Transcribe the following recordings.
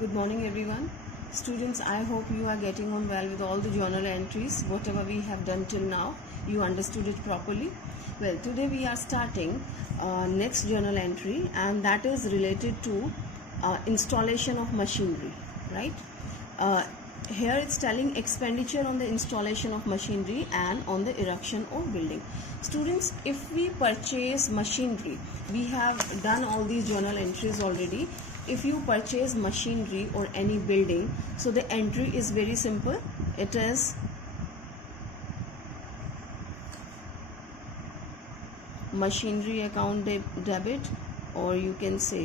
Good morning, everyone. Students, I hope you are getting on well with all the journal entries. Whatever we have done till now, you understood it properly. Well, today we are starting next journal entry, and that is related to installation of machinery, right? Uh, Here it's telling expenditure on the installation of machinery and on the erection of building. Students, if we purchase machinery, we have done all these journal entries already. If you purchase machinery or any building, so the entry is very simple. It is machinery account debit, or you can say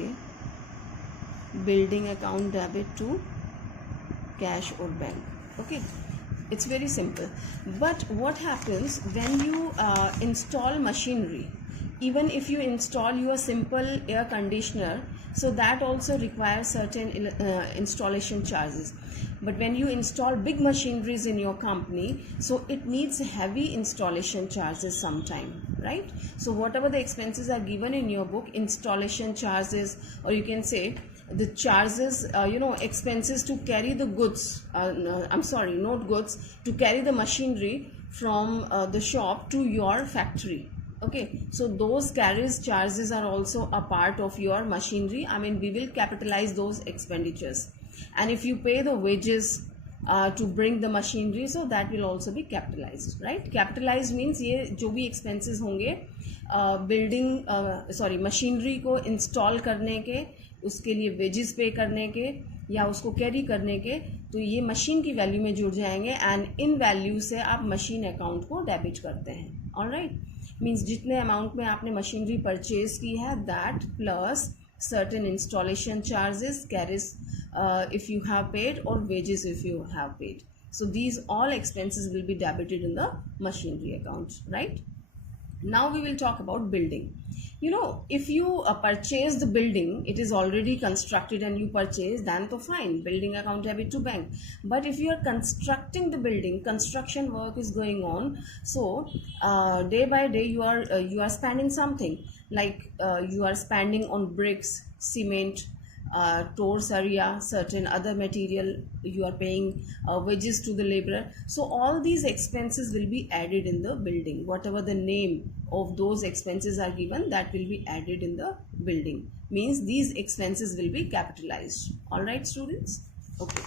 building account debit to cash or bank. Okay, it's very simple. But what happens when you install machinery? Even if you install your simple air conditioner, so that also requires certain installation charges. But when you install big machineries in your company, so it needs heavy installation charges sometime, right? So whatever the expenses are given in your book, installation charges, or you can say the charges, expenses to carry the goods, not goods, to carry the machinery from the shop to your factory. Okay, so those carriage charges are also a part of your machinery. I mean, we will capitalize those expenditures. And if you pay the wages to bring the machinery, so that will also be capitalized, right? Capitalized means ये जो भी expenses होंगे मशीनरी को इंस्टॉल करने के, उसके लिए वेजेस पे करने के या उसको कैरी करने के, तो ये मशीन की वैल्यू में जुड़ जाएंगे एंड इन वैल्यू से आप मशीन अकाउंट को डेबिट करते हैं. ऑलराइट, मीन्स जितने अमाउंट में आपने मशीनरी परचेज की है, that plus certain installation charges carries if you have paid, or wages if you have paid. So these all expenses will be debited in the machinery account, right? Now we will talk about building. If you purchase the building, it is already constructed and you purchase, then to fine, building account debit to bank. But if you are constructing the building, construction work is going on, so day by day you are spending something, like you are spending on bricks, cement, tours area, certain other material, you are paying wages to the laborer. So all these expenses will be added in the building. Whatever the name of those expenses are given, that will be added in the building. Means these expenses will be capitalized. All right, students? Okay.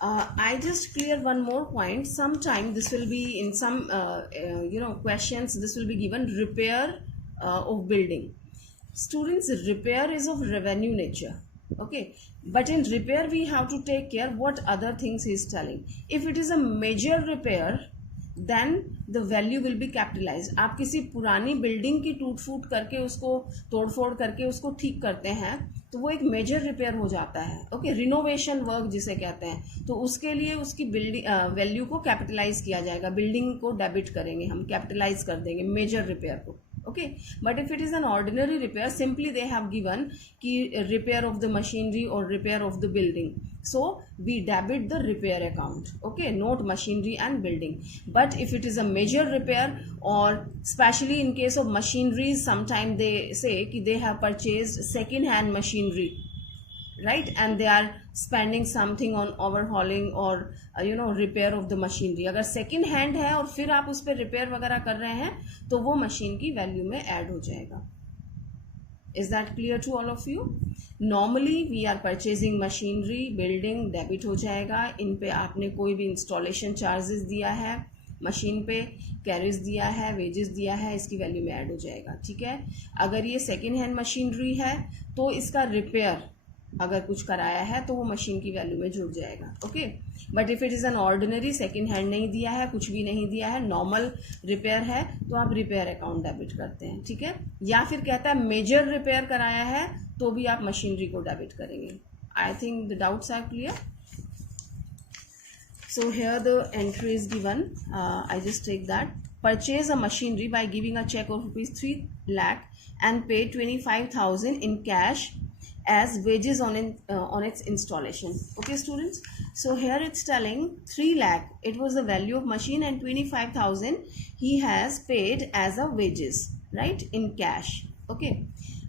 I just clear one more point. Sometime this will be in some questions, this will be given repair of building. Students, repair is of revenue nature. Okay, but in repair we have to take care what other things he is telling. If it is a major repair, then the value will be capitalized. आप किसी पुरानी बिल्डिंग की टूट फूट करके, उसको तोड़ फोड़ करके उसको ठीक करते हैं, तो वो एक मेजर रिपेयर हो जाता है. ओके, रिनोवेशन वर्क जिसे कहते हैं, तो उसके लिए उसकी बिल्डिंग वैल्यू को कैपिटलाइज किया जाएगा. बिल्डिंग को डेबिट करेंगे हम, कैपिटलाइज कर देंगे मेजर रिपेयर को. Okay, but if it is an ordinary repair, simply they have given ki repair of the machinery or repair of the building, so we debit the repair account. Okay, note machinery and building. But if it is a major repair, or especially in case of machinery, sometimes they say ki they have purchased second hand machinery, right, and they are spending something on overhauling or repair of the machinery. अगर second hand है और फिर आप उस पर repair वगैरह कर रहे हैं, तो वो machine की value में add हो जाएगा. Is that clear to all of you? Normally we are purchasing machinery, building, debit हो जाएगा. इन पे आपने कोई भी installation charges दिया है, मशीन पे कैरिज दिया है, वेजेस दिया है, इसकी वैल्यू में ऐड हो जाएगा. ठीक है, अगर ये सेकेंड हैंड मशीनरी है तो इसका रिपेयर अगर कुछ कराया है तो वो मशीन की वैल्यू में जुड़ जाएगा. Okay, but if it is an ordinary, second hand नहीं दिया है, कुछ भी नहीं दिया है, नॉर्मल रिपेयर है, तो आप रिपेयर अकाउंट डेबिट करते हैं. ठीक है, या फिर कहता है मेजर रिपेयर कराया है तो भी आप मशीनरी को डेबिट करेंगे. I think the doubts are clear. So here the entry is given. I just take that. Purchase a machinery by giving a check of rupees 3 lakh and pay 25,000 in cash as wages on its installation. Okay, students. So here it's telling 3 lakh. It was the value of machine, and 25,000 he has paid as a wages, right, in cash. Okay.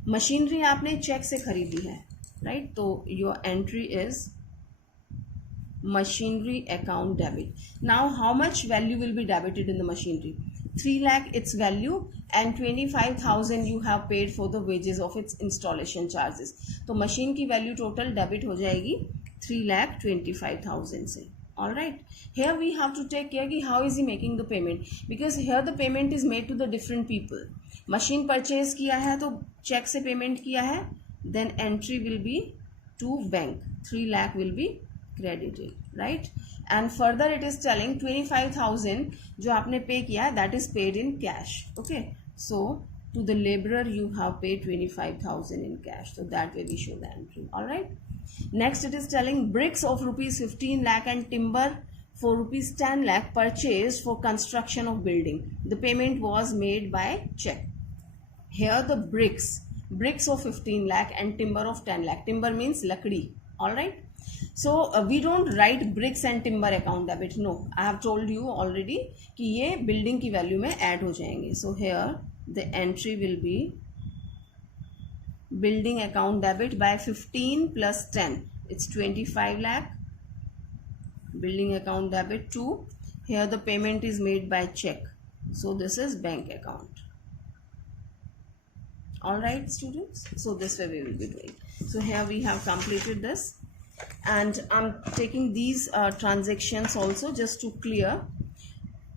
Machinery आपने चेक से खरीदी है, right? So your entry is machinery account debit. Now how much value will be debited in the machinery? 3 lakh its value, and 25,000 you have paid for the wages of its installation charges. तो मशीन की value total debit हो जाएगी 3,25,000 से. All right, here we have to take care कि how is he making the payment, because here the payment is made to the different people. Machine purchase किया है तो चेक से पेमेंट किया है, then entry will be to bank, 3 lakh will be credited, right? And further it is telling 25,000 जो आपने पे किया that is paid in cash. Okay, so to the laborer you have paid 25,000 in cash, so that way we show the entry. All right, next it is telling bricks of rupees 15 lakh and timber for rupees 10 lakh purchased for construction of building. The payment was made by check. Here the bricks of 15 lakh and timber of 10 lakh. Timber means lakdi. All right, so we don't write bricks and timber account debit. No, I have told you already कि ये building की value में add हो जाएंगे. So here the entry will be building account debit by 15 plus 10. It's 25 lakh. Building account debit to, here the payment is made by check. So this is bank account. All right, students. So this way we will be doing. So here we have completed this. And I'm taking these transactions also just to clear.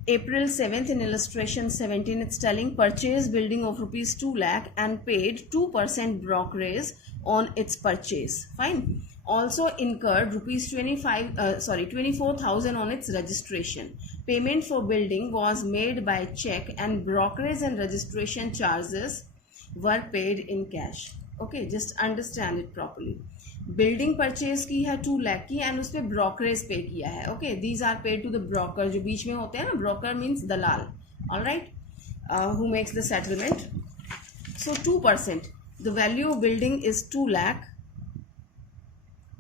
April 7th in illustration 17 it's telling purchase building of rupees 2 lakh and paid 2% brokerage on its purchase. Fine. Also incurred rupees 24,000 on its registration. Payment for building was made by check and brokerage and registration charges were paid in cash. Okay, just understand it properly. Building purchase की है 2 लाख की एंड उस पर brokerage pay किया है. Okay, these are paid to the broker, जो बीच में होते हैं ना, ब्रोकर मीन्स दलाल. All right, who makes the settlement. So 2%, the value of building is 2 lakh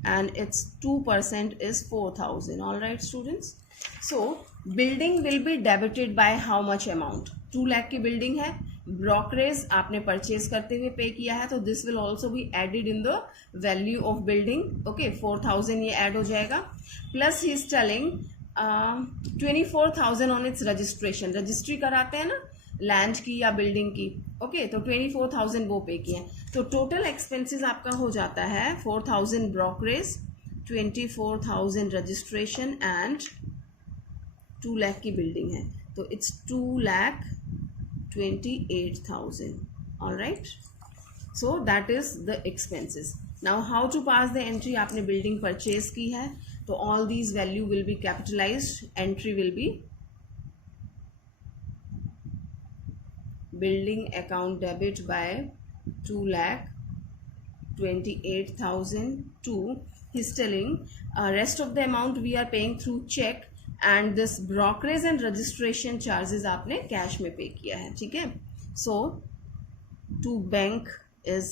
and its 2% is 4,000. All right, students. So building will be debited by how much amount? 2 lakh की building है, brokerage आपने purchase करते हुए pay किया है, तो this will also be added in the value of building. Okay, 4,000 ये add हो जाएगा. Plus he is telling 24,000 on its registration. Registry कराते हैं ना लैंड की या बिल्डिंग की. ओके, तो 24,000 वो पे किए. तो टोटल एक्सपेंसेस आपका हो जाता है 4,000 ब्रोकरेज, 24,000 रजिस्ट्रेशन एंड 2 लाख की बिल्डिंग है, तो इट्स 2,28,000. All right, so that is the expenses. Now how to pass the entry? आपने बिल्डिंग परचेज की है तो all these value will be capitalized. Entry will be building account debit by 2,28,000 to, he's telling rest of the amount we are paying through check and this brokerage and registration charges आपने कैश में पे किया है. ठीक है, so to bank is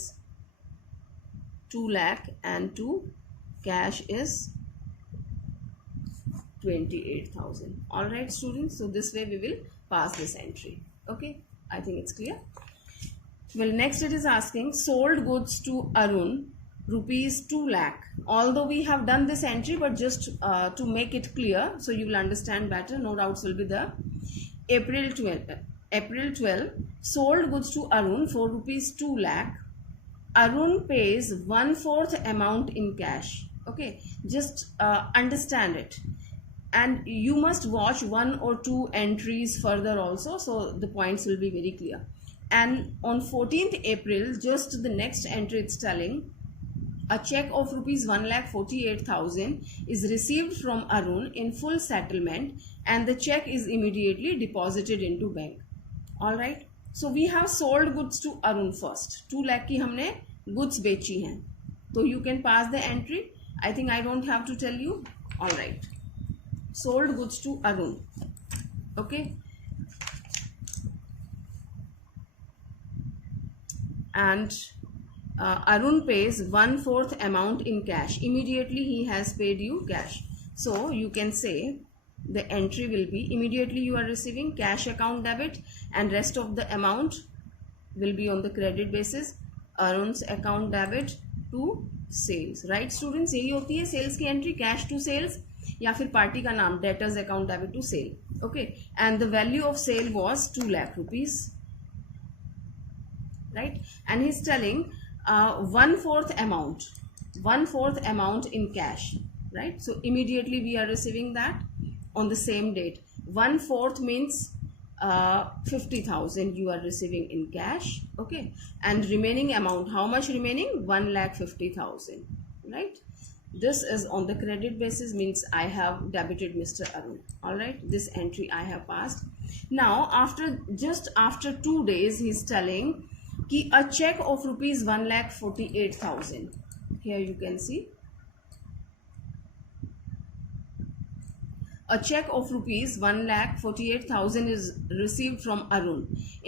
2 lakh and to cash is 28,000. All right, students, so this way we will pass this entry. Okay, I think it's clear. Well, next it is asking sold goods to Arun rupees 2 lakh. Although we have done this entry, but just to make it clear so you will understand better, no doubts will be there. April 12 sold goods to Arun for rupees 2 lakh. Arun pays 1/4 amount in cash. Okay, just understand it, and you must watch 1 or 2 entries further also, so the points will be very clear. And on 14th April, just the next entry, it's telling a check of rupees 1,48,000 is received from Arun in full settlement and the check is immediately deposited into bank. All right, so we have sold goods to Arun first. 2 lakh की हमने goods बेची हैं, तो you can pass the entry. I think I don't have to tell you. All right, sold goods to Arun. Okay, and Arun pays 1/4 amount in cash. Immediately he has paid you cash, so you can say the entry will be immediately you are receiving cash account debit and rest of the amount will be on the credit basis. Arun's account debit to sales, right students, यही होती है सेल्स की entry, cash to sales या फिर party का नाम debtors account debit to sale, okay. And the value of sale was 2 lakh rupees, right, and he is telling 1/4 amount in cash, right? So immediately we are receiving that on the same date. 1/4 means 50,000 you are receiving in cash, okay, and remaining amount, how much remaining? 1,50,000, right? This is on the credit basis, means I have debited Mr. Arun, all right, this entry I have passed. Now just after 2 days he is telling कि a check of rupees 1,48,000, here you can see a check of rupees 1,48,000 is received from Arun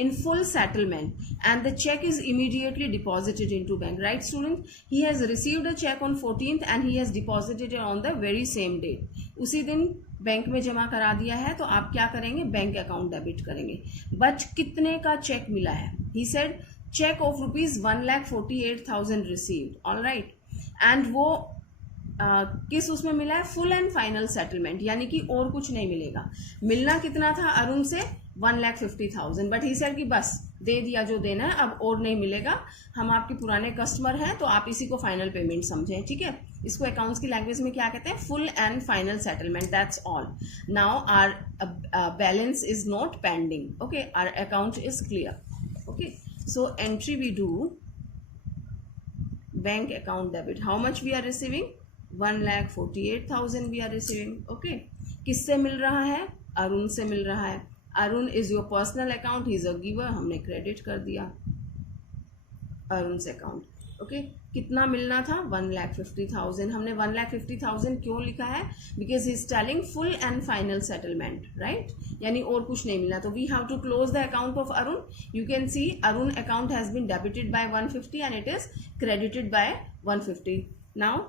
in full settlement, and the check is immediately deposited into bank, right student? He has received a check on 14th and he has deposited it on the very same date. उसी दिन बैंक में जमा करा दिया है, तो आप क्या करेंगे? बैंक अकाउंट डेबिट करेंगे. बट कितने का चेक मिला है? He said check of rupees 1,48,000 received, all right, and वो किस उसमें मिला है? फुल एंड फाइनल सेटलमेंट, यानी कि और कुछ नहीं मिलेगा. मिलना कितना था अरुण से? 1,50,000, बट ही सेड कि बस दे दिया जो देना है, अब और नहीं मिलेगा, हम आपके पुराने कस्टमर हैं, तो आप इसी को फाइनल पेमेंट समझें, ठीक है. इसको अकाउंट्स की लैंग्वेज में क्या कहते हैं? Full and final settlement, that's all. Now our balance is not pending, okay, our account is clear, okay. So entry we do bank account debit, how much we are receiving? 1,48,000 we are receiving, okay. किससे मिल रहा है? अरुण से मिल रहा है. Arun is your personal account, he is a giver, हमने credit कर दिया अरुण से अकाउंट, ओके. कितना मिलना था? 1,50,000. हमने 1,50,000 क्यों लिखा है? Because he is telling full and final settlement, right, यानी और कुछ नहीं मिला. तो we have to close the account of Arun. You can see Arun account has been debited by 150 and it is credited by 150. Now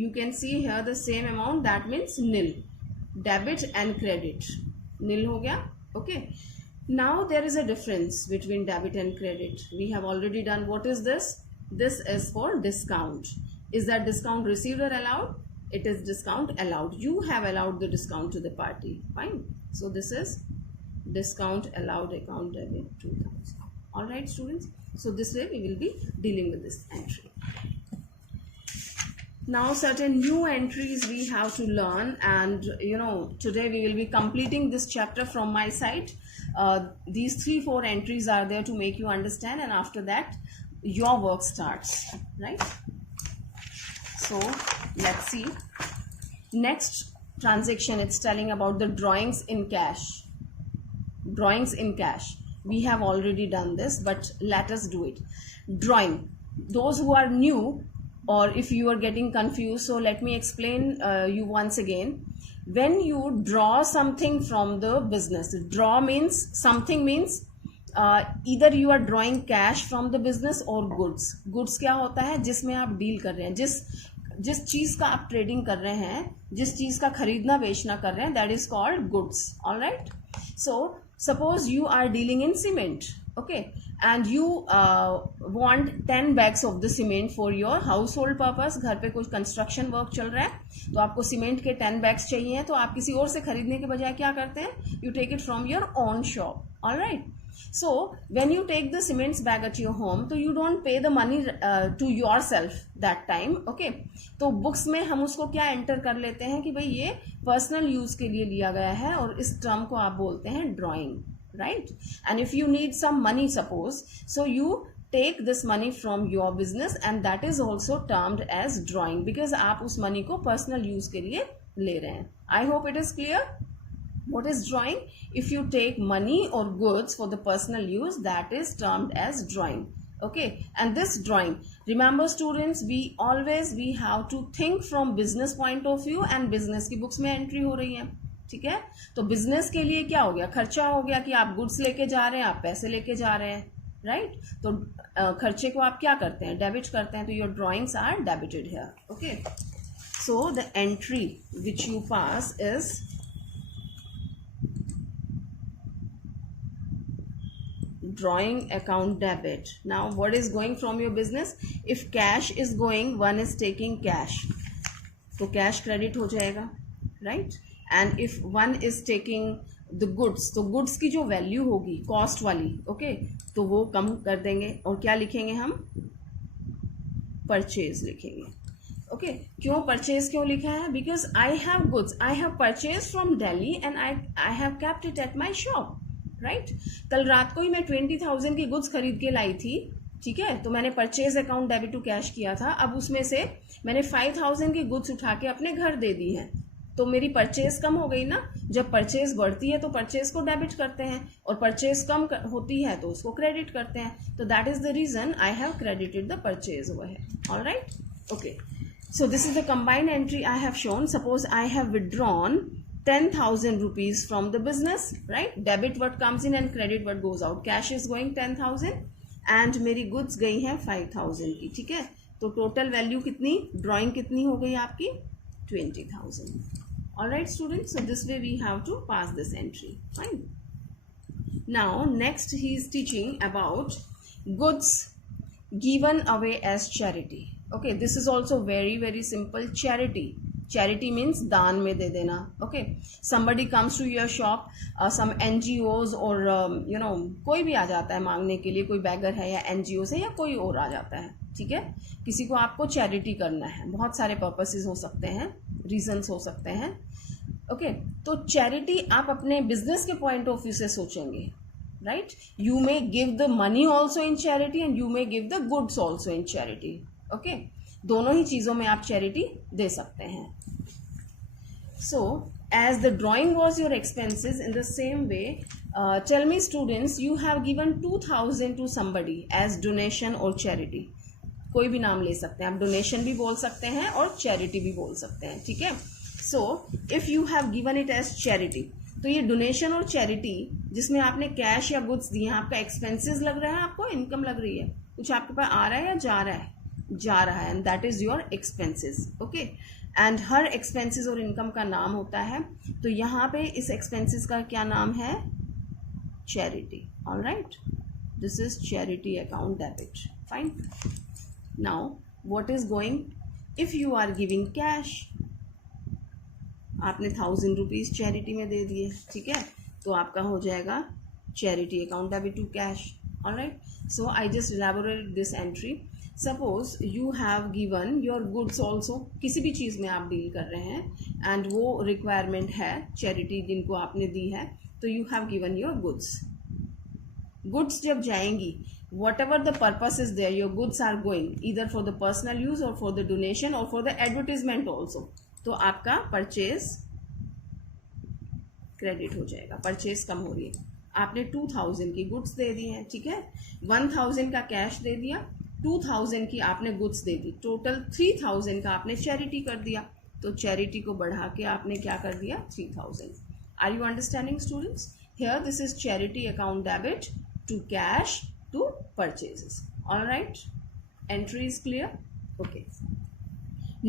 you can see here the same amount, that means nil. Debit and credit, nil हो गया, okay. Now there is a difference between debit and credit. We have already done. What is this? This is for discount. Is that discount received or allowed? It is discount allowed. You have allowed the discount to the party, fine. So this is discount allowed account debit 2,000. All right students, so this way we will be dealing with this entry. Now certain new entries we have to learn, and today we will be completing this chapter from my side. These 3-4 entries are there to make you understand, and after that your work starts, right? So let's see. Next transaction, it's telling about the drawings in cash. Drawings in cash, we have already done this, but let us do it. Drawing, those who are new, or if you are getting confused, so let me explain you once again. When you draw something from the business, draw means something means either you are drawing cash from the business or goods. Goods क्या होता है? जिसमें आप डील कर रहे हैं, जिस चीज का आप ट्रेडिंग कर रहे हैं, जिस चीज का खरीदना बेचना कर रहे हैं, that is called goods, all right. So suppose you are dealing in cement, okay, and you want 10 bags of the cement for your household purpose. घर पे कुछ कंस्ट्रक्शन वर्क चल रहा है, तो आपको सीमेंट के 10 bags चाहिए, तो आप किसी और से खरीदने के बजाय क्या करते हैं? You take it from your own shop, all right. So when you take the cement bag at your home, तो you don't pay the money to yourself that time, okay. तो बुक्स में हम उसको क्या एंटर कर लेते हैं कि भाई ये पर्सनल यूज के लिए लिया गया है, और इस टर्म को आप बोलते हैं drawing, right? And if you need some money, suppose, so you take this money from your business, and that is also termed as drawing, because आप उस money को personal use के लिए ले रहे हैं. I hope it is clear. What is drawing? If you take money or goods for the personal use, that is termed as drawing, okay. And this drawing, remember students, we have to think from business point of view, and business की books में entry हो रही है, ठीक है. तो बिजनेस के लिए क्या हो गया? खर्चा हो गया कि आप गुड्स लेके जा रहे हैं, आप पैसे लेके जा रहे हैं, राइट. तो खर्चे को आप क्या करते हैं? डेबिट करते हैं. तो your drawings are debited here, okay. So the entry which you pass is drawing account debit. Now what is going from your business? If cash is going, one is taking cash, तो cash credit हो जाएगा, right? And if one is taking the goods, तो goods की जो value होगी cost वाली, okay, तो वो कम कर देंगे और क्या लिखेंगे हम? Purchase लिखेंगे. ओके क्यों परचेज क्यों लिखा है? Because I have goods, I have purchase from Delhi and I have kept it at my shop, right? कल रात को ही मैं 20,000 की गुड्स खरीद के लाई थी, ठीक है, तो मैंने purchase account debit to cash किया था. अब उसमें से मैंने 5,000 की गुड्स उठा के अपने घर दे दी हैं, तो मेरी परचेज कम हो गई ना. जब परचेज बढ़ती है तो परचेज को डेबिट करते हैं और परचेज कम होती है तो उसको क्रेडिट करते हैं. तो that is the reason I have credited the purchase over here. All right, okay. So this is the combined entry I have shown. Suppose I have withdrawn 10,000 rupees from the business, right? Debit what comes in and credit what goes out. Cash is going 10,000 and मेरी goods गई हैं 5,000 की, ठीक है. तो total value कितनी, drawing कितनी हो गई आपकी? 20,000. Alright students, so this way we have to pass this entry. Fine. Now next he is teaching about goods given away as charity. Okay, this is also very simple. Charity means दान में दे देना. Okay, somebody comes to your shop, some NGOs or कोई भी आ जाता है मांगने के लिए, कोई बैगर है या NGO से या कोई और आ जाता है, ठीक है. किसी को आपको चैरिटी करना है, बहुत सारे पर्पसेस हो सकते हैं, रीजंस हो सकते हैं. ओके, तो चैरिटी आप अपने बिजनेस के पॉइंट ऑफ व्यू से सोचेंगे, right? You may give the money also in charity एंड यू मे गिव द गुड्स ऑल्सो इन चैरिटी. ओके, दोनों ही चीजों में आप चैरिटी दे सकते हैं. So as the drawing was your expenses, in the same way tell me students, you have given 2,000 to somebody as donation और चैरिटी. कोई भी नाम ले सकते हैं आप, डोनेशन भी बोल सकते हैं और चैरिटी भी बोल सकते हैं, ठीक है. So if you have given it as charity, तो ये डोनेशन और चैरिटी जिसमें आपने कैश या गुड्स दिए हैं, आपका एक्सपेंसेस लग रहा है, आपको इनकम लग रही है, कुछ आपके पास आ रहा है या जा रहा है? जा रहा है, and that is your expenses. Okay, and हर एक्सपेंसेस और इनकम का नाम होता है, तो यहाँ पे इस एक्सपेंसेस का क्या नाम है? Charity. All right, this is charity account debit. Fine. Now what is going, if you are giving cash, आपने 1,000 रुपीज चैरिटी में दे दिए, ठीक है, तो आपका हो जाएगा charity account debit to cash. All right, so I just elaborated this entry. Suppose you have given your goods also, किसी भी चीज़ में आप डील कर रहे हैं एंड वो रिक्वायरमेंट है चैरिटी जिनको आपने दी है, तो you have given your goods. Goods जब जाएंगी, whatever the purpose is there, your goods are going either for the personal use और फॉर द डोनेशन और फॉर द एडवर्टीजमेंट ऑल्सो, तो आपका परचेज क्रेडिट हो जाएगा. परचेज कम हो रही है, आपने 2,000 की गुड्स दे दी हैं, ठीक है, 1,000 का कैश दे दिया, 2,000 की आपने गुड्स दे दी, टोटल 3,000 का आपने चैरिटी कर दिया, तो चैरिटी को बढ़ा के आपने क्या कर दिया? 3,000. Are you understanding students? Here this is charity account debit to cash to purchases. Alright, entry is clear. Okay,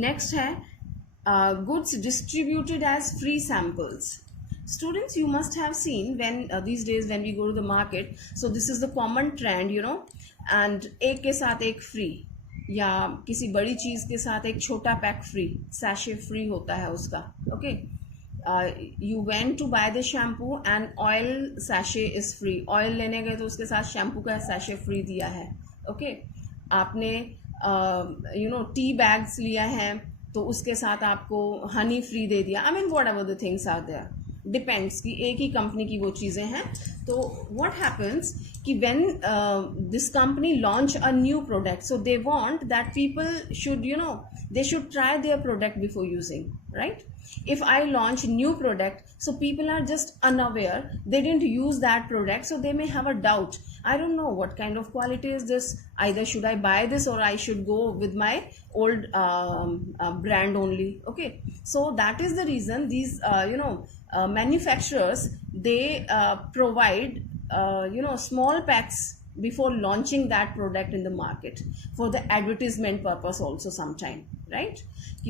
next है goods distributed as free samples. Students, you must have seen when these days when we go to the market, so this is the common trend, and एक के साथ एक फ्री, या किसी बड़ी चीज़ के साथ एक छोटा पैक फ्री, सैशे फ्री होता है उसका. Okay, you went to buy the shampoo and oil sachet is free. Oil लेने गए तो उसके साथ शैम्पू का सैशे फ्री दिया है. ओके, आपने टी बैग्स लिया है तो उसके साथ आपको हनी फ्री दे दिया. I mean whatever the things are there, depends कि एक ही कंपनी की वो चीज़ें हैं. तो व्हाट हैपन्स कि when this company launch a new product, so they want that people should they should try their product before using, right? If I launch new product, so people are just unaware, they didn't use that product, so they may have a doubt. I don't know what kind of quality is this, either should I buy this or I should go with my old brand only. Okay, so that is the reason these manufacturers, they provide small packs before launching that product in the market for the advertisement purpose also sometime, right?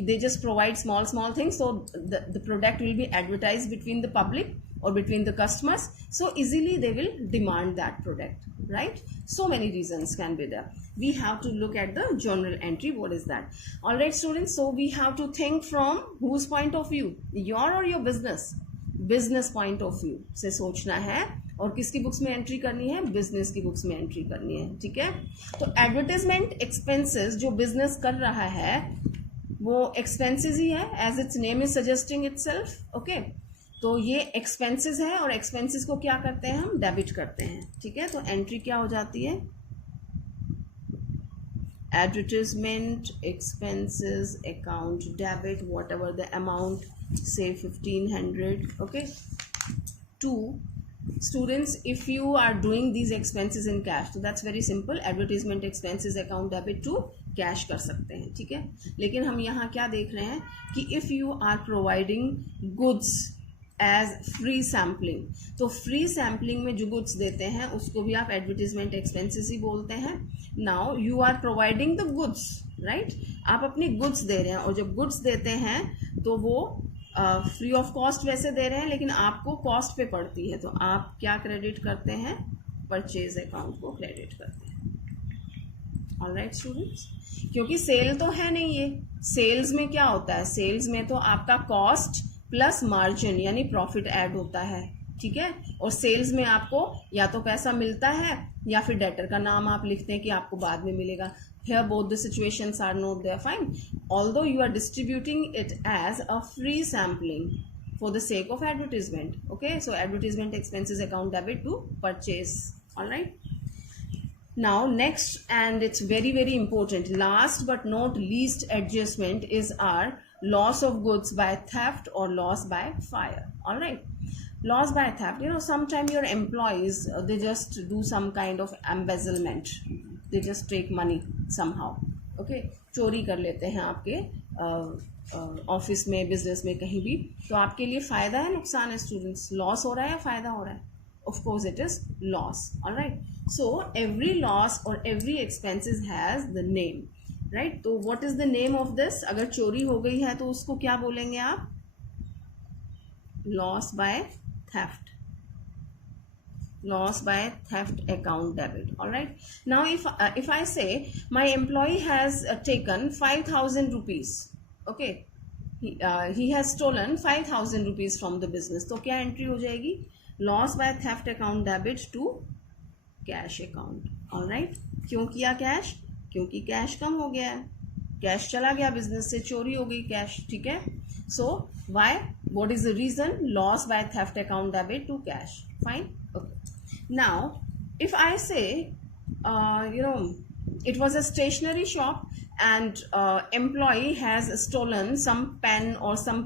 They just provide small things, so the product will be advertised between the public or between the customers, so easily they will demand that product, right? So many reasons can be there. We have to look at the journal entry. What is that? All right, students, so we have to think from whose point of view, your or your business point of view से सोचना है, और किसकी बुक्स में एंट्री करनी है, बिजनेस की बुक्स में एंट्री करनी है, ठीक है? तो एडवर्टाइजमेंट एक्सपेंसेस जो बिजनेस कर रहा है वो एक्सपेंसेस ही है, as its name is suggesting itself, okay? तो ये एक्सपेंसेस है, और एक्सपेंसेस को क्या करते हैं हम, डेबिट करते हैं, ठीक है? तो एंट्री क्या हो जाती है, advertisement expenses account debit, what ever the amount, say 1500, okay? 2 students, if you are doing these expenses in cash, so that's very simple, advertisement expenses account debit to cash कर सकते हैं, ठीक है? लेकिन हम यहाँ क्या देख रहे हैं कि if you are providing goods as free sampling, तो free sampling में जो goods देते हैं उसको भी आप advertisement expenses ही बोलते हैं. Now you are providing the goods, right? आप अपनी goods दे रहे हैं, और जब goods देते हैं तो वो फ्री ऑफ कॉस्ट वैसे दे रहे हैं, लेकिन आपको कॉस्ट पे पड़ती है, तो आप क्या क्रेडिट करते हैं, परचेज अकाउंट को क्रेडिट करते हैं. ऑलराइट स्टूडेंट्स, क्योंकि सेल तो है नहीं, ये सेल्स में क्या होता है, सेल्स में तो आपका कॉस्ट प्लस मार्जिन यानी प्रॉफिट ऐड होता है, ठीक है? और सेल्स में आपको या तो पैसा मिलता है या फिर डेटर का नाम आप लिखते हैं कि आपको बाद में मिलेगा. Here both the situations are not there, fine. Although you are distributing it as a free sampling for the sake of advertisement, okay? So advertisement expenses account debit to purchase, all right? Now next, and it's very very important, last but not least adjustment is our loss of goods by theft or loss by fire, all right? Loss by theft, you know, sometimes your employees they just do some kind of embezzlement, they just take money somehow, okay? चोरी कर लेते हैं आपके ऑफिस में, बिजनेस में, कहीं भी. तो आपके लिए फ़ायदा है नुकसान है स्टूडेंट्स, लॉस हो रहा है या फ़ायदा हो रहा है? Of course it is loss, alright? So every loss और every expenses has the name, right? तो what is the name of this? अगर चोरी हो गई है तो उसको क्या बोलेंगे आप? Loss by theft, loss by theft account debit, all right? Now if I say my employee has taken 5,000 rupees, okay? He has stolen 5,000 rupees from the business, तो क्या एंट्री हो जाएगी? loss by theft account debit to cash account, all right? क्यों किया कैश? क्योंकि कैश कम हो गया है, कैश चला गया बिजनेस से, चोरी हो गई कैश, ठीक है? So why, what is the reason? loss by theft account debit to cash, fine, okay? Now if I say you know, it was a stationery shop and employee has stolen some pen or some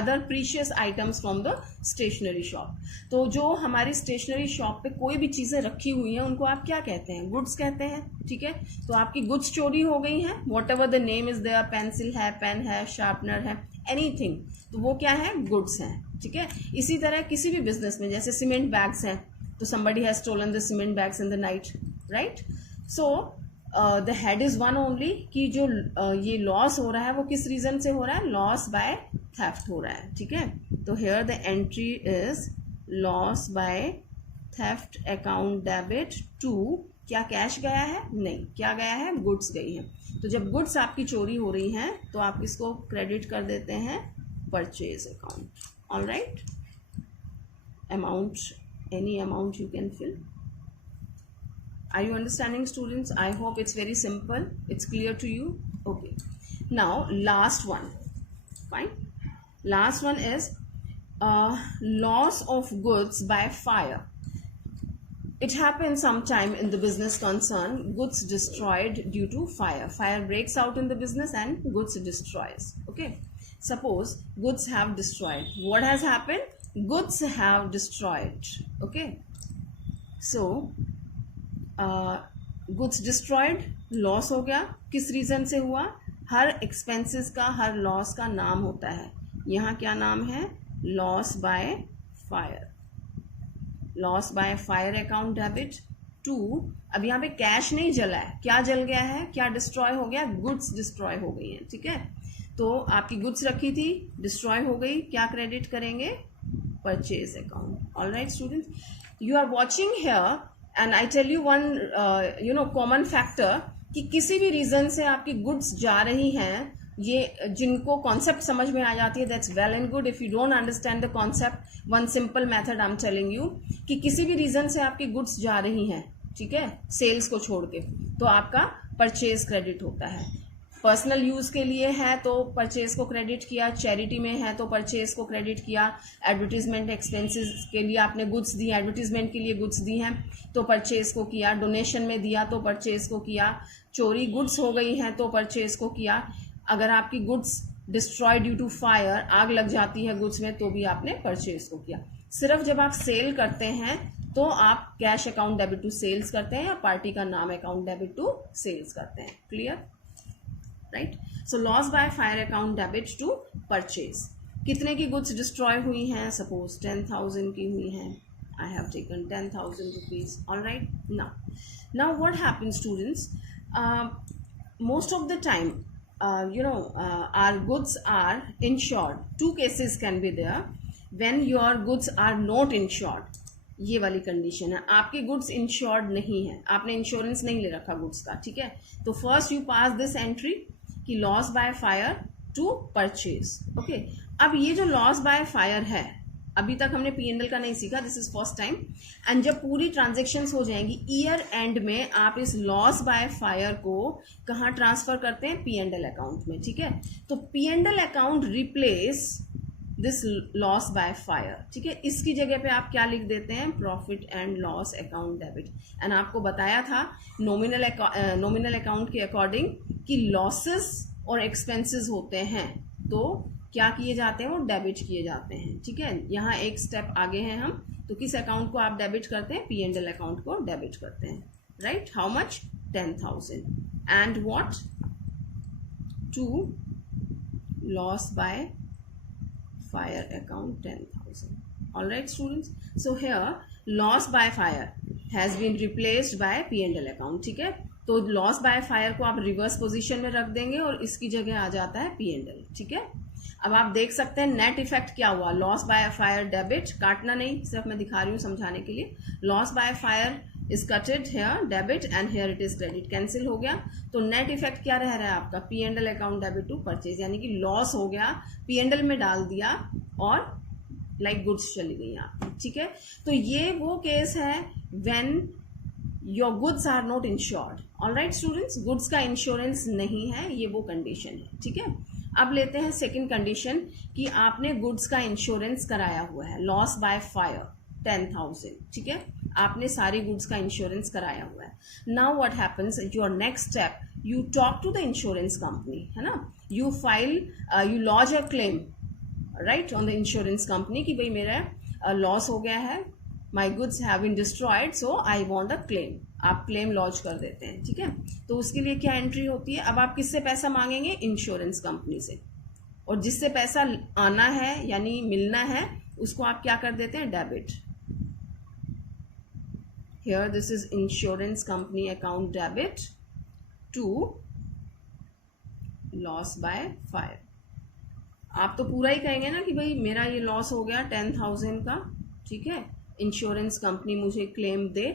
other precious items from the stationery shop, तो जो हमारी stationery shop पे कोई भी चीज़ें रखी हुई हैं उनको आप क्या कहते हैं? गुड्स कहते हैं, ठीक है? तो आपकी गुड्स चोरी हो गई हैं, whatever the name is there, pencil है, पेन है, शार्पनर है, एनीथिंग, तो वो क्या है? गुड्स हैं, ठीक है? इसी तरह किसी भी बिजनेस में, जैसे सीमेंट बैग्स हैं, तो somebody has stolen the cement bags in the night, right? So the head is one only कि जो ये लॉस हो रहा है वो किस रीजन से हो रहा है? लॉस बाय थेफ्ट हो रहा है, ठीक है? तो here the entry is loss by theft account debit to, क्या कैश गया है? नहीं, क्या गया है? गुड्स गई हैं. तो जब गुड्स आपकी चोरी हो रही हैं तो आप किसको क्रेडिट कर देते हैं? Purchase account, all right? Amount, any amount you can fill. Are you understanding, students? I hope it's very simple, it's clear to you, okay? Now last one, fine. Last one is loss of goods by fire. It happens sometime in the business concern, goods destroyed due to fire. Fire breaks out in the business and goods destroys, okay? Suppose goods have destroyed. What has happened? Goods have destroyed, okay? So goods destroyed, loss हो गया, किस रीज़न से हुआ? हर एक्सपेंसेस का, हर लॉस का नाम होता है. यहाँ क्या नाम है? Loss by fire, loss by fire account debit to. अब यहाँ पे कैश नहीं जला है, क्या जल गया है? क्या डिस्ट्रॉय हो गया? गुड्स डिस्ट्रॉय हो गई हैं, ठीक है? तो आपकी गुड्स रखी थी, डिस्ट्रॉय हो गई, क्या क्रेडिट करेंगे? Purchase account, all right students? You are watching here and I tell you one common factor कि किसी भी रीजन से आपकी गुड्स जा रही हैं, ये जिनको कॉन्सेप्ट समझ में आ जाती है, that's well and good. If you don't understand the concept, one simple method I am telling you कि किसी भी रीजन से आपकी गुड्स जा रही हैं, ठीक है, सेल्स को छोड़ के, तो आपका परचेज क्रेडिट होता है. पर्सनल यूज के लिए है तो परचेज को क्रेडिट किया, चैरिटी में है तो परचेज को क्रेडिट किया, एडवर्टीजमेंट एक्सपेंसेस के लिए आपने गुड्स दी, एडवर्टीजमेंट के लिए गुड्स दी हैं तो परचेज को किया, डोनेशन में दिया तो परचेज को किया, चोरी गुड्स हो गई हैं तो परचेज को किया, अगर आपकी goods destroy due to fire, आग लग जाती है गुड्स में, तो भी आपने परचेज को किया. सिर्फ जब आप सेल करते हैं तो आप cash account debit to sales करते हैं या पार्टी का नाम अकाउंट डेबिट टू सेल्स करते हैं. Clear, right? So loss by fire account debit to purchase. कितने की गुड्स डिस्ट्रॉय हुई हैं? सपोज 10,000 की हुई हैं. I have taken 10,000 rupees. Alright, now what happens students, most of the time our goods are insured. Two cases can be there when your goods are not insured. ये वाली कंडीशन है, आपके गुड्स इंश्योर्ड नहीं है, आपने इंश्योरेंस नहीं ले रखा गुड्स का, ठीक है. तो first you pass this entry कि loss by fire to purchase. Okay, अब ये जो लॉस बाय फायर है, अभी तक हमने P&L का नहीं सीखा, this is first time. And जब पूरी ट्रांजेक्शन्स हो जाएंगी ईयर एंड में, आप इस लॉस बाय फायर को कहाँ ट्रांसफर करते हैं? P&L अकाउंट में, ठीक है. तो P&L account replace this loss by fire, ठीक है. इसकी जगह पे आप क्या लिख देते हैं? Profit and loss account debit. And आपको बताया था नॉमिनल अकाउंट के अकॉर्डिंग कि लॉसेस और एक्सपेंसेस होते हैं तो क्या किए जाते हैं? वो डेबिट किए जाते हैं, ठीक है. यहाँ एक स्टेप आगे हैं हम, तो किस अकाउंट को आप डेबिट करते हैं? P&L अकाउंट को डेबिट करते हैं, right. How much? 10,000. And what? To loss by fire account 10,000. All right students, so here loss by fire has been replaced by P&L account, ठीक है. तो लॉस बाय फायर को आप रिवर्स पोजीशन में रख देंगे और इसकी जगह आ जाता है P&L, ठीक है. अब आप देख सकते हैं नेट इफेक्ट क्या हुआ. लॉस बाय फायर डेबिट, काटना नहीं, सिर्फ मैं दिखा रही हूँ समझाने के लिए. Loss by fire is cutted here debit and here it is credit, cancel हो गया. तो नेट इफेक्ट क्या रह रहा है आपका? P&L account debit to purchase, यानी कि लॉस हो गया, P&L में डाल दिया और लाइक गुड्स चली गई आपकी, ठीक है. तो ये वो केस है when your goods are not insured. Alright students, goods का इंश्योरेंस नहीं है, ये वो कंडीशन है, ठीक है. अब लेते हैं सेकंड कंडीशन कि आपने गुड्स का इंश्योरेंस कराया हुआ है. लॉस बाय फायर 10,000, ठीक है. आपने सारी गुड्स का इंश्योरेंस कराया हुआ है. Now what happens, your next step, you talk to the insurance company, है ना. You file, you lodge a claim, right, on the insurance company कि भाई मेरा लॉस हो गया है, my goods have been destroyed, so I want a claim. आप claim launch कर देते हैं, ठीक है. तो उसके लिए क्या एंट्री होती है? अब आप किससे पैसा मांगेंगे? इंश्योरेंस कंपनी से. और जिससे पैसा आना है यानी मिलना है उसको आप क्या कर देते हैं? Debit. Here this is insurance company account debit to loss by fire. आप तो पूरा ही कहेंगे ना कि भाई मेरा ये लॉस हो गया 10,000 का, ठीक है, इंश्योरेंस कंपनी मुझे क्लेम दे.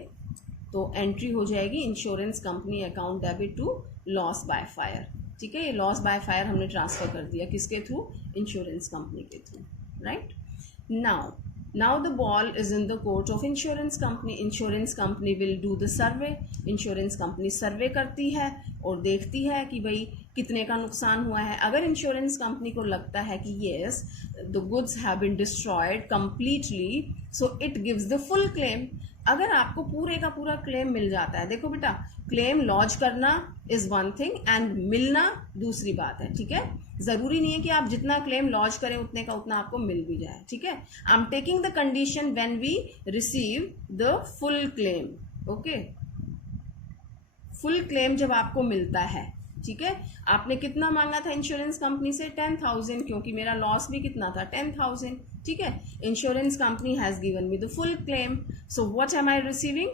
तो एंट्री हो जाएगी insurance company account debit to loss by fire, ठीक है. ये लॉस बाय फायर हमने ट्रांसफर कर दिया किसके थ्रू? इंश्योरेंस कंपनी के through, right. Now the ball is in the court of insurance company. Insurance company will do the survey. Insurance company survey करती है और देखती है कि भाई कितने का नुकसान हुआ है. अगर इंश्योरेंस कंपनी को लगता है कि yes the goods have been destroyed completely, so it gives the full claim. अगर आपको पूरे का पूरा क्लेम मिल जाता है, देखो बेटा, क्लेम लॉन्च करना इज वन थिंग एंड मिलना दूसरी बात है, ठीक है. जरूरी नहीं है कि आप जितना क्लेम लॉन्च करें उतने का उतना आपको मिल भी जाए, ठीक है. I am taking the condition when we receive the full claim. Okay, full claim जब आपको मिलता है, ठीक है. आपने कितना मांगा था इंश्योरेंस कंपनी से? 10,000, क्योंकि मेरा लॉस भी कितना था? 10,000, ठीक है. Insurance company has given me the full claim. So what am I receiving?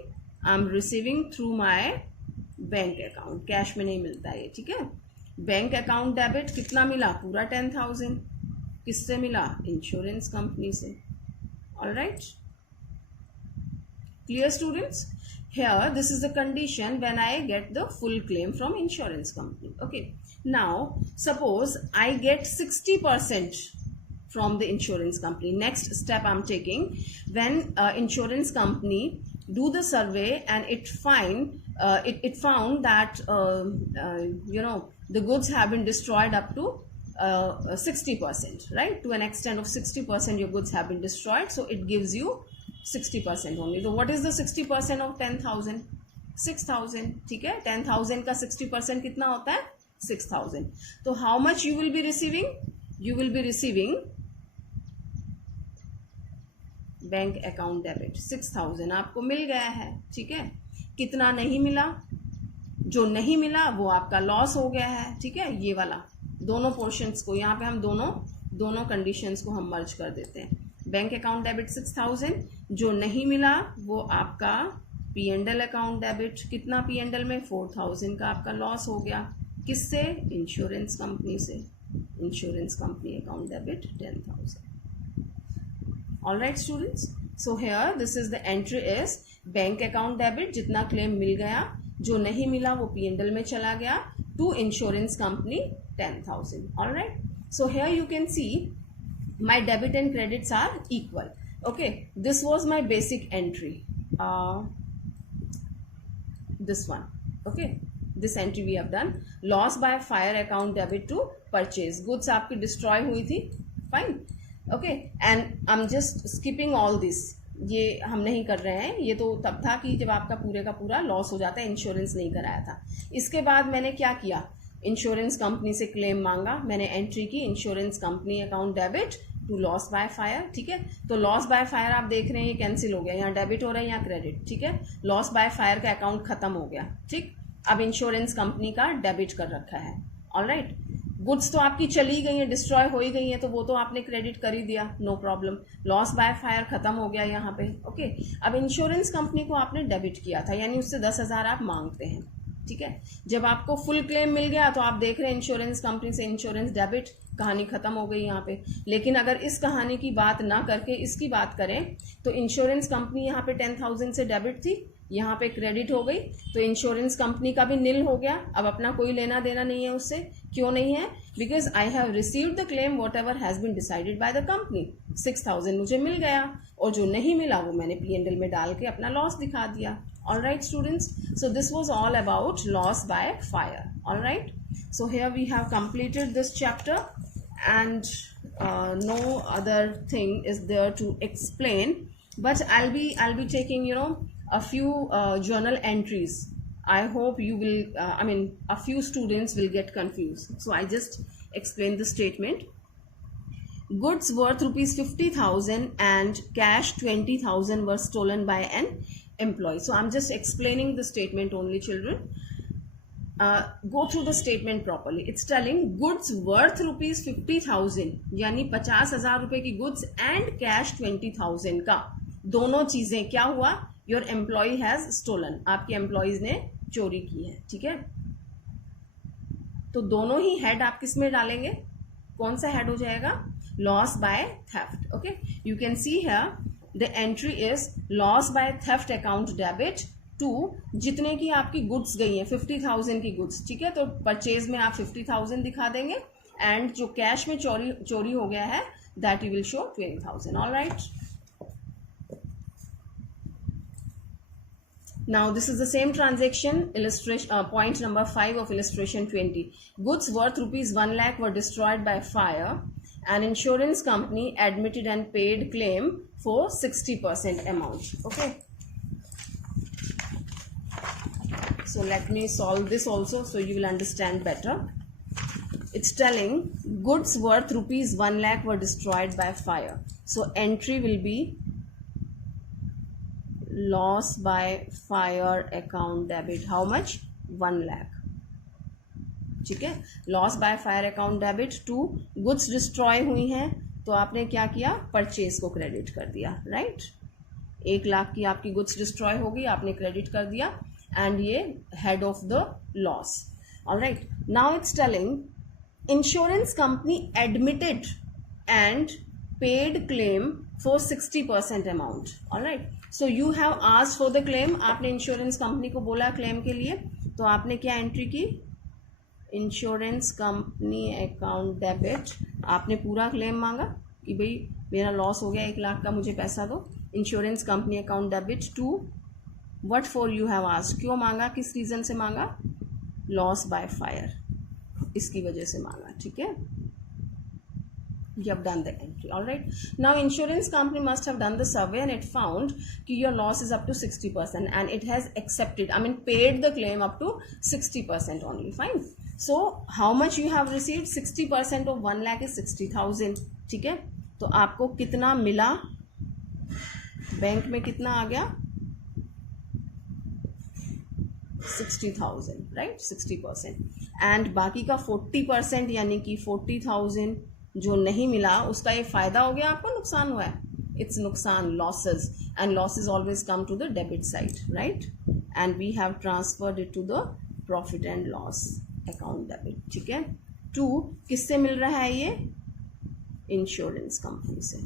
I am receiving through my bank account. Cash में नहीं मिलता है, ठीक है. बैंक अकाउंट डेबिट कितना मिला? पूरा 10,000. किससे मिला? इंश्योरेंस कंपनी से. Alright, Clear, students? Here this is the condition when I get the full claim from insurance company. Okay, now suppose I get 60% from the insurance company. Next step I'm taking, when insurance company do the survey and it found that the goods have been destroyed up to 60%, right? To an extent of 60% your goods have been destroyed, so it gives you 60% only. So what is the 60% of 10,000? 6,000. ठीक है, 10,000 का 60% कितना होता है? 6,000. तो how much you will be receiving? You will be receiving bank account debit 6,000 आपको मिल गया है. ठीक है, कितना नहीं मिला? जो नहीं मिला वो आपका लॉस हो गया है. ठीक है, ये वाला दोनों पोर्शंस को यहाँ पे हम दोनों कंडीशंस को हम मर्ज कर देते हैं. बैंक अकाउंट डेबिट 6,000, जो नहीं मिला वो आपका P&L अकाउंट डेबिट. कितना P&L में? 4,000 का आपका लॉस हो गया. किससे? इंश्योरेंस कंपनी से. Insurance company account debit 10,000. All right students, so here this is the entry is bank account debit, जितना क्लेम मिल गया, जो नहीं मिला वो P&L में चला गया, to insurance company 10,000. All right, so here you can see my debit and credits are equal. Okay, this was my basic entry, this one. Okay, this entry we have done. Loss by fire account debit to purchase. Goods आपकी destroy हुई थी, fine. Okay, and I am just skipping all this. ये हम नहीं कर रहे हैं, ये तो तब था कि जब आपका पूरे का पूरा लॉस हो जाता है, इंश्योरेंस नहीं कराया था. इसके बाद मैंने क्या किया? इंश्योरेंस कंपनी से क्लेम मांगा, मैंने एंट्री की insurance company account debit to loss by fire. ठीक है, तो लॉस बाय फायर आप देख रहे हैं ये कैंसिल हो गया, यहाँ डेबिट हो रहा है, यहाँ क्रेडिट. ठीक है, लॉस बाय फायर का अकाउंट खत्म हो गया. ठीक, अब इंश्योरेंस कंपनी का डेबिट कर रखा है. ऑलराइट, गुड्स तो आपकी चली गई हैं, डिस्ट्रॉय हो ही गई हैं, तो वो तो आपने क्रेडिट कर ही दिया, no problem. Loss by fire खत्म हो गया यहाँ पे. ओके, अब इंश्योरेंस कंपनी को आपने डेबिट किया था, यानी उससे 10,000 आप मांगते हैं. ठीक है, जब आपको फुल क्लेम मिल गया तो आप देख रहे हैं इंश्योरेंस कंपनी से इंश्योरेंस डेबिट, कहानी खत्म हो गई यहाँ पे. लेकिन अगर इस कहानी की बात ना करके इसकी बात करें तो इंश्योरेंस कंपनी यहाँ पे 10,000 से डेबिट थी, यहाँ पे क्रेडिट हो गई, तो इंश्योरेंस कंपनी का भी नील हो गया. अब अपना कोई लेना देना नहीं है उससे. क्यों नहीं है? Because I have received the claim whatever has been decided by the company. 6,000 मुझे मिल गया, और जो नहीं मिला वो मैंने P&L में डाल के अपना लॉस दिखा दिया. All right students, so this was all about loss by fire. All right, so here we have completed this chapter and no other thing is there to explain, but I'll be taking a few journal entries. I hope you will a few students will get confused, so I just explain the statement. Goods worth rupees 50,000 and cash 20,000 were stolen by an employee. So I'm just explaining the statement only, children. Go through the statement properly. It's telling goods worth rupees 50,000 यानी 50,000 रुपए की goods and cash 20,000 का, दोनों चीजें क्या हुआ? Your employee has stolen, आपके employees ने चोरी की है. ठीक है, तो दोनों ही हेड आप किस में डालेंगे? कौन सा हेड हो जाएगा? Loss by theft. Okay, you can see here the entry is loss by theft account debit to जितने की आपकी गुड्स गई हैं, 50,000 की गुड्स. ठीक है, तो परचेज में आप 50,000 दिखा देंगे, एंड जो कैश में चोरी हो गया है that you will show 20,000. All right, now this is the same transaction. Illustration point number 5 of illustration 20. Goods worth rupees 1 lakh were destroyed by fire. An insurance company admitted and paid claim for 60% amount. Okay, so let me solve this also so you will understand better. It's telling goods worth rupees 1 lakh were destroyed by fire. So entry will be loss by fire account debit. How much? 1 lakh. ठीक है, loss by fire account debit to goods destroy हुई हैं, तो आपने क्या किया? परचेज को क्रेडिट कर दिया. राइट, 1 लाख की आपकी गुड्स डिस्ट्रॉय हो गई, आपने क्रेडिट कर दिया, एंड ये head of the loss. Alright, now it's telling insurance company admitted and paid claim for 60% amount. All right, so you have asked for the claim. आपने इंश्योरेंस कंपनी को बोला क्लेम के लिए, तो आपने क्या एंट्री की, इंश्योरेंस कंपनी अकाउंट डेबिट, आपने पूरा क्लेम मांगा कि भाई मेरा लॉस हो गया 1 लाख का, मुझे पैसा दो. Insurance company account debit to what for you have asked, क्यों मांगा, किस रीज़न से मांगा, लॉस बाय फायर, इसकी वजह से मांगा. ठीक है, you have done the entry. All right, now insurance company must have done the survey and it found कि your loss is up to 60% and it has accepted, I mean paid the claim up to 60% only. Fine, so how much you have received, 60% of 1 lakh is 60,000. ठीक है, तो आपको कितना मिला, बैंक में कितना आ गया, 60,000, राइट, 60%. एंड बाकी का 40% यानी कि 40,000 जो नहीं मिला, उसका ये फायदा हो गया, आपको नुकसान हुआ है, इट्स नुकसान, losses, and losses always come to the debit side, right, and we have transferred it to the profit and loss account debit. ठीक है, टू किससे मिल रहा है ये, इंश्योरेंस कंपनी से.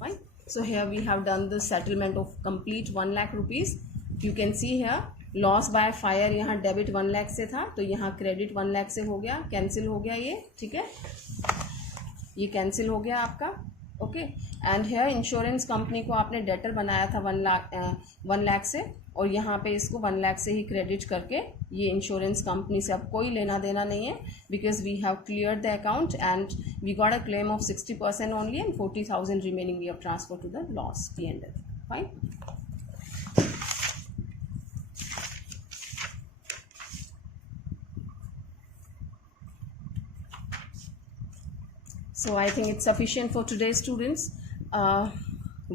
Fine, so here we have done the settlement of complete 1 lakh rupees. You can see here loss by fire, यहाँ debit 1 lakh से था, तो यहाँ क्रेडिट 1 लाख से हो गया, कैंसिल हो गया ये. ठीक है, ये कैंसिल हो गया आपका. Okay, and here insurance company को आपने डेटर बनाया था 1 लाख से, और यहाँ पे इसको 1 लाख से ही क्रेडिट करके, ये इंश्योरेंस कंपनी से अब कोई लेना देना नहीं है, because we have clear the account and we got a claim of 60% only and 40,000 remaining we have transfer to the loss P&L. Fine, so I think it's sufficient for today, students.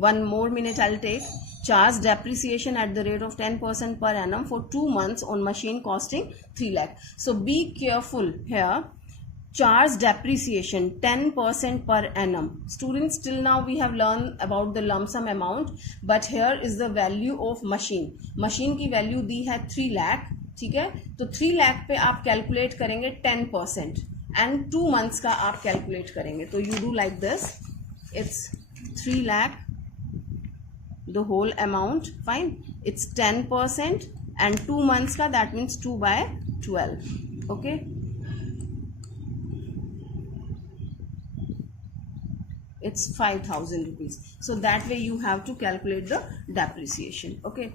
1 more minute I'll take. Charge depreciation at the rate of 10% per annum for 2 months on machine costing 3 lakh. So be careful here. Charge depreciation 10% per annum. Students, till now we have learned about the lump sum amount, but here is the value of machine. Machine की value दी है 3 lakh. ठीक है, तो 3 lakh पे आप calculate करेंगे 10% and 2 months का आप कैलकुलेट करेंगे. तो you do like this, it's 3 lakh the whole amount. Fine, it's 10% and 2 months का, that means 2/12. Okay, it's 5,000 rupees. So that way you have to calculate the depreciation. Okay,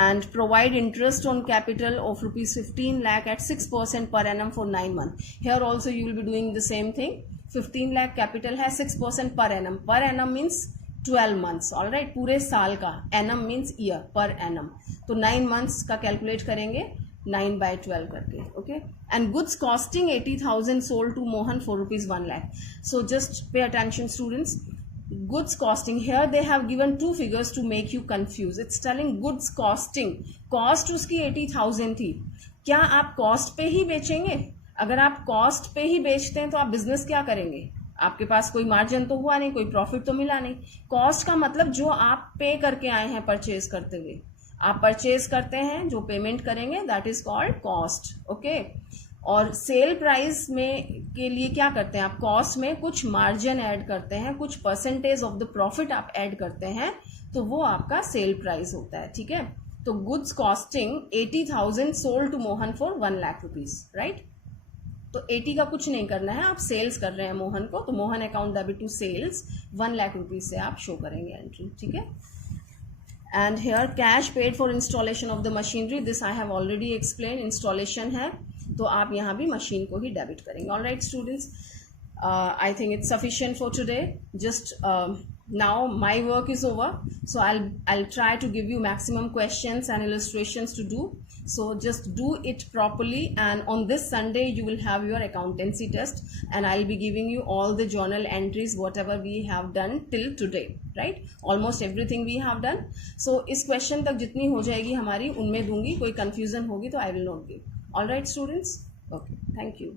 and provide interest on capital of rupees 15 lakh at 6% per annum for 9 months. Here also you will be doing the same thing. 15 lakh capital है, 6% per annum. Per annum means 12 months. All right, पूरे साल का, annum means year, per annum. तो 9 months का calculate करेंगे 9/12 करके. Okay, and goods costing 80,000 sold to Mohan for rupees 1 lakh. So just pay attention, students. Goods costing, here they have given 2 figures to make you confuse. It's telling goods costing, cost उसकी 80,000 थी. क्या आप कॉस्ट पे ही बेचेंगे? अगर आप कॉस्ट पे ही बेचते हैं तो आप बिजनेस क्या करेंगे? आपके पास कोई मार्जिन तो हुआ नहीं, कोई प्रॉफिट तो मिला नहीं. कॉस्ट का मतलब जो आप पे करके आए हैं परचेज करते हुए, आप परचेज करते हैं, जो पेमेंट करेंगे, that is called cost. Okay, और सेल प्राइस में के लिए क्या करते हैं आप, कॉस्ट में कुछ मार्जिन ऐड करते हैं, कुछ परसेंटेज ऑफ द प्रॉफिट आप ऐड करते हैं, तो वो आपका सेल प्राइस होता है. ठीक है, तो goods costing 80,000 sold to Mohan for 1 lakh rupees, right. तो 80 का कुछ नहीं करना है, आप सेल्स कर रहे हैं मोहन को, तो Mohan account debit to sales 1 lakh rupees से आप शो करेंगे एंट्री. ठीक है, and here cash paid for installation of the machinery, this I have already explain. Installation है तो आप यहाँ भी मशीन को ही डेबिट करेंगे. All right students, I think it's sufficient for today. Just now my work is over, so I'll try to give you maximum questions and illustrations to do. So just do it properly, and on this Sunday you will have your accountancy test, and I'll be giving you all the journal entries whatever we have done till today, right? Almost everything we have done. So इस question तक जितनी हो जाएगी हमारी उनमें दूंगी, कोई confusion होगी तो I will not give. All right students? Okay, thank you.